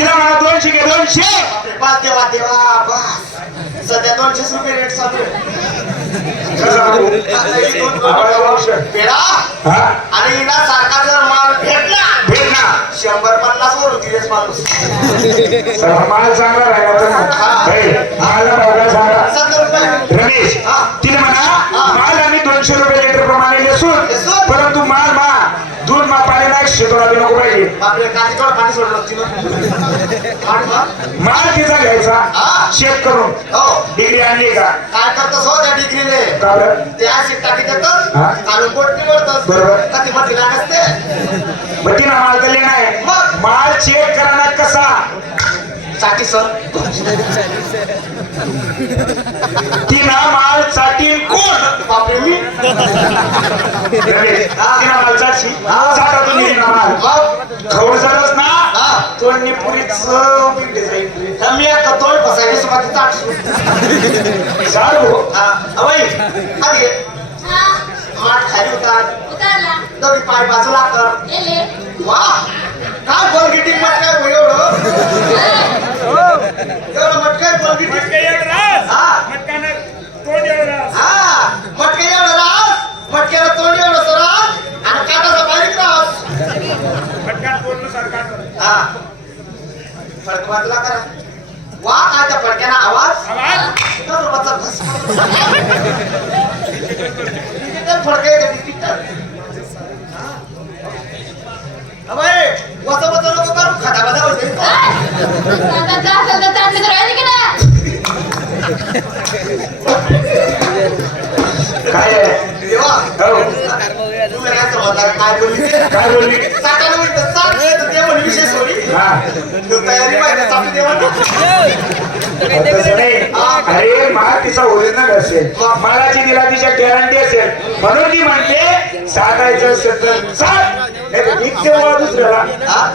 तिला म्हणा दोनशे घे दोनशे. बस देवा देवा बस सध्या दोनशेच रुपये रेट चालू हा? आणि हिला सारखा जर माल भेटला? भेट ना शंभर पन्नास वर होती माणूस. माल चांगला राहिला. हे, रमेश. तिने म्हणा. माल आम्ही दोनशे रुपये लिटर प्रमाणे लेसून लेसून. परंतु माल मा दूध मा पाणी नाही शिकवला बी नको पाहिजे. बापरे काठी थोडं पाणी सोडलं होती ना. माल तिचा घ्यायचा. चेक करून. हो. डिग्री आणली का? काय करतोस हो त्या डिग्रीने? का बरं? ते ऍसिड टाकी देतात निवडतात बरोबर. कधी मती लागते मग तिनं माल तर नाही मग? माल चेक करा ना कसा? साठी सर. तिनं माल साठी कोण? बापरे मी? रमेश, तिनं माल चाटशी चाटा तुम्ही तिनं माल मग खवड झालंच ना. तो निपुरी चव भेटली जाईल तर मी आता तोड फसायची सुरुवाती ताट चालू हा अवय आधी ये. माठ खाली उतार उतरला दोन्ही पाय बाजूला कर गेले वा काय बॉल गिटिंग मट काय हा. फडक वाजला करा. वा काय त्या फडक्याला आवाज. दरवाजा धस. डिजिटल फडके आहे ते डिजिटल. हा. अबे वच नको करू. खाता होते का की काय? देवा हो तुम्ही काय बोलली ते? काय बोलली साठाला म्हणतात, साठ नाही तर देव म्हणे विशेष होईल. हा तू तयारी पाहिजे. तसं नाही. अरे मला तिचा ओरिजिनल असेल दिला तिच्या गॅरंटी असेल म्हणून ती म्हणते साठायचं असेल तर तेव्हा दुसऱ्याला हा?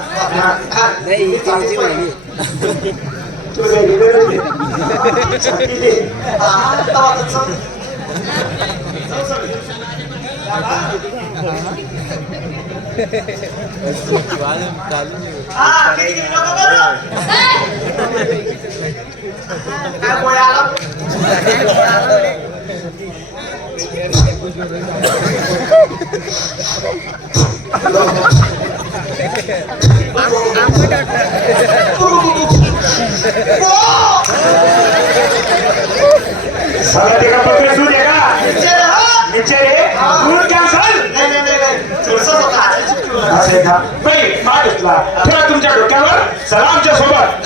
पाहिजे. तुझं हे गरज आहे. साठी घेतला असे का घेतला ठेवा तुमच्या डोक्यावर चला. आमच्यासोबत